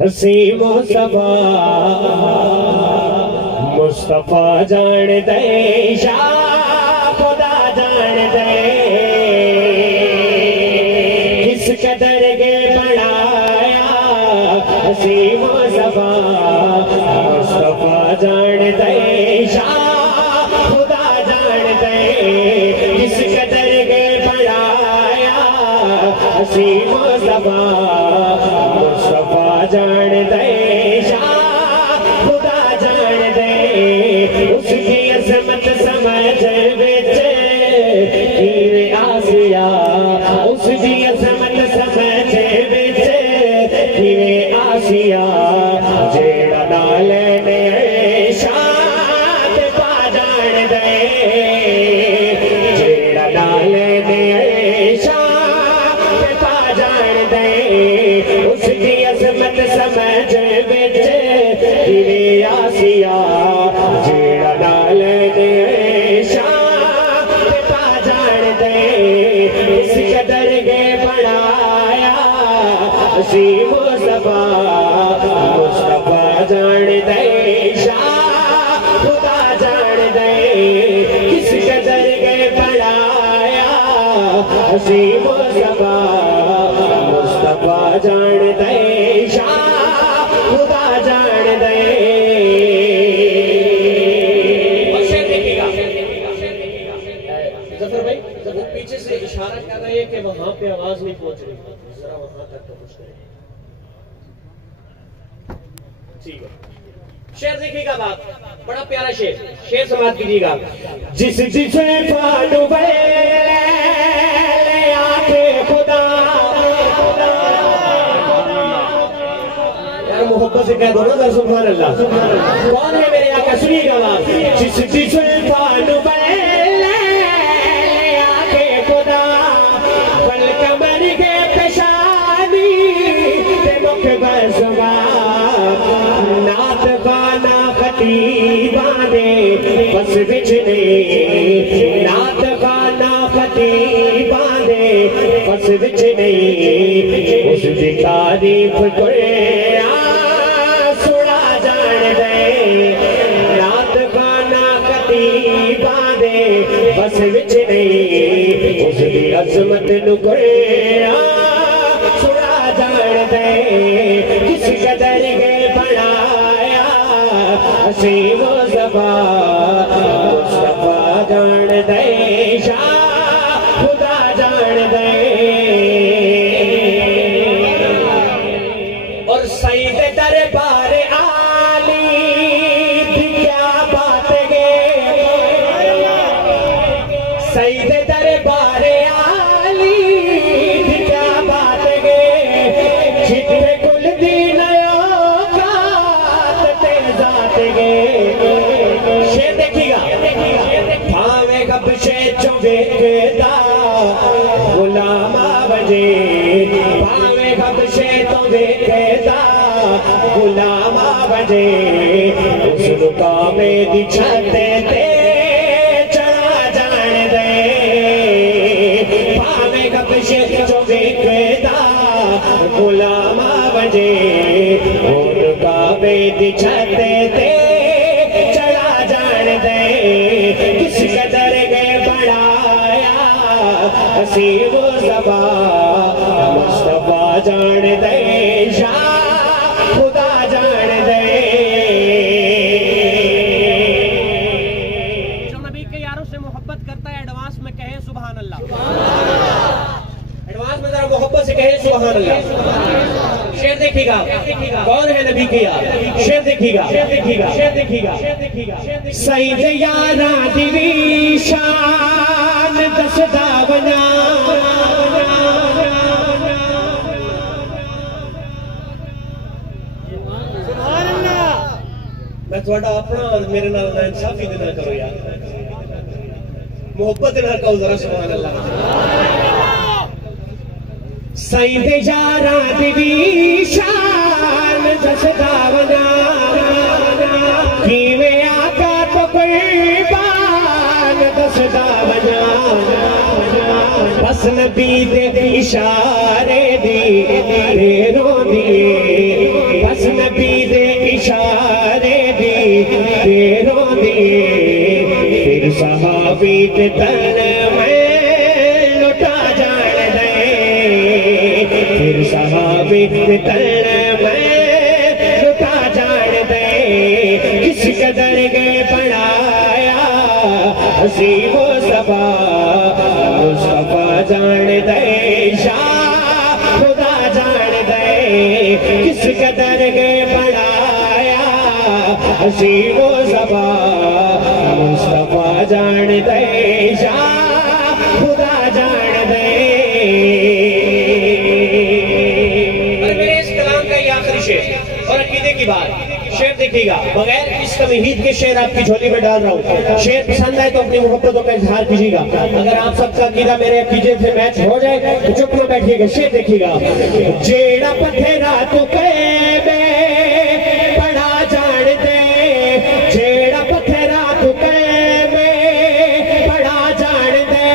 हसी मुस्तफा जान दे शाह खुदा जान दे किस कदर के बढ़ाया हसी मुस्तफा जान दे शाह खुदा जान दे किस कदर के बढ़ाया हसी मुस्तफा जान दे शाह खुदा जान दे उसकी अजमत समझ विच कीवे आसिया उसकी अजमत समझ विच कीवे आसिया जेड़ा नाल ने शाह पा जान दे जेड़ा नाल ने शाह पा जान दे उसकी अजमत समझ विच कीवे आसिया जेड़ा नाल दे शाह पा जान दे इस कदर के बढ़ाया हसी मुस्तफा जान दे शाह खुदा जान दे किस कदर के बढ़ाया हसी मुस्तफा जान दे शाह खुदा जान दे। जफर भाई जब वो पीछे से इशारा कर रहे हैं कि वहां पे आवाज नहीं पहुंच रही जरा वहां तक तो कुछ करें ठीक है। शेर देखिएगा बात बड़ा प्यारा शेर समाप्त कीजिएगा। जिस जिसे फालू आके खुदा मोहब्बत से कह दो ना सर सुभान अल्लाह। कौन है मेरे आका सुनिएगा बात। जिस जिसे फालू आके खुदा पल कमर के पेशानी ते मुख बसवा नात गाना खतीबा दे बस बिच ने नात गाना खतीबा दे बस बिच नहीं उसकी तारीफ करे बस विच नहीं उसकी अजमत नुकरे सुना जान दे किस कदर के बढ़ाया हसी मुस्तफा जान दे शाह खुदा जान दे। और सईद दरबार आली क्या बात गे सईद दरबार आली क्या बात गे जितने कुल दीन जात गे। शेर देखिएगा भावे कबशे चुवेदा गुलामा बजे भावे कबशे चुवेदा गुलामा बजे उस कामे दी छत ते गुलामा बजे और काबे दी छत ते चढ़ा जान दे किस कदर के बढ़ाया हसी मुस्तफा जान दे शाह खुदा जान दे। जो नबी के यारों से मोहब्बत करता है एडवांस में कहें सुभान अल्लाह। एडवांस में जरा मोहब्बत से कहें सुभान अल्लाह। शेर देखिएगा कौन है नबी के यार। शेर देखिएगा सईद यारा दिवी शान दसदा बना मैं थोड़ा अपना मेरे नाल इंसाफी दे ना करो यार मोहब्बत ना कहो जरा सुभान अल्लाह। सईद यारा दिवी शान नबी दे इशारे दी रोंदी बस नबी दे इशारे दी रोंदी फिर सहाबी ते तन में लुटा जान दे फिर सहाबी ते तन में लुटा जान दे किस कदर के बढ़ाया हसी वो सबा मुस्तफा जान दे शाह खुदा जान दे किस कदर के बढ़ाया हसी वो सबा मुस्तफा जान दे शाह खुदा जान दे। और मेरे इस कलाम का ये आखिरी शेर और अकीदे की बात शेर देखिएगा बगैर इस तमहीद के शेर आपकी झोली में डाल रहा हूँ शेर पसंद आए तो अपनी मोहब्बतों का इजहार कीजिएगा अगर आप सबका अकीदा मेरे अकीदे से मैच हो जाए तो चुप में बैठिएगा शेर देखिएगा जेड़ा पथेरा तो कहबे बड़ा जान दे जेड़ा पथेरा तो कहबे बड़ा जान दे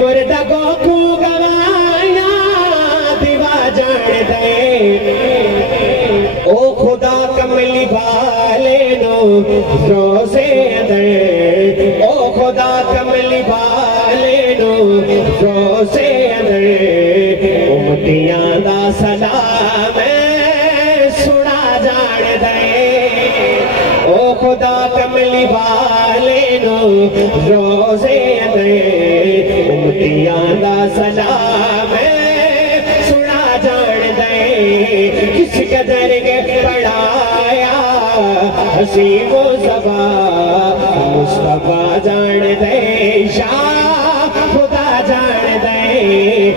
मुर्दा को तू गवाया दिवा जान दे ओ खुदा कमली वाले नो रोजे अंदर ओ खुदा कमली वाले नो रोजे अंदर उम्मतियां दा सलाम सुना जान दे ओ खुदा कमली वाले नो रोजे अंदर उम्मतियां दा सलाम सुना जान दे किस कदर के बढ़ाया हसी वो सबा मुस्तफा जान दे शाह खुदा जान दे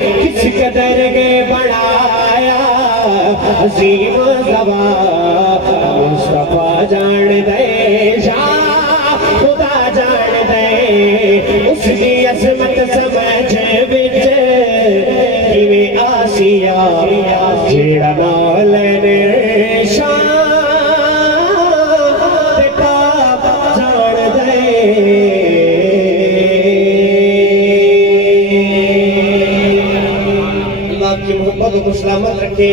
किस कदर के बढ़ाया हसी वो सबा मुस्तफा जान दे शाह खुदा जान दे उसकी अजमत समझ विच किवें आसिया जेड़ा नाल ने मोहब्बत को सलामत रखे।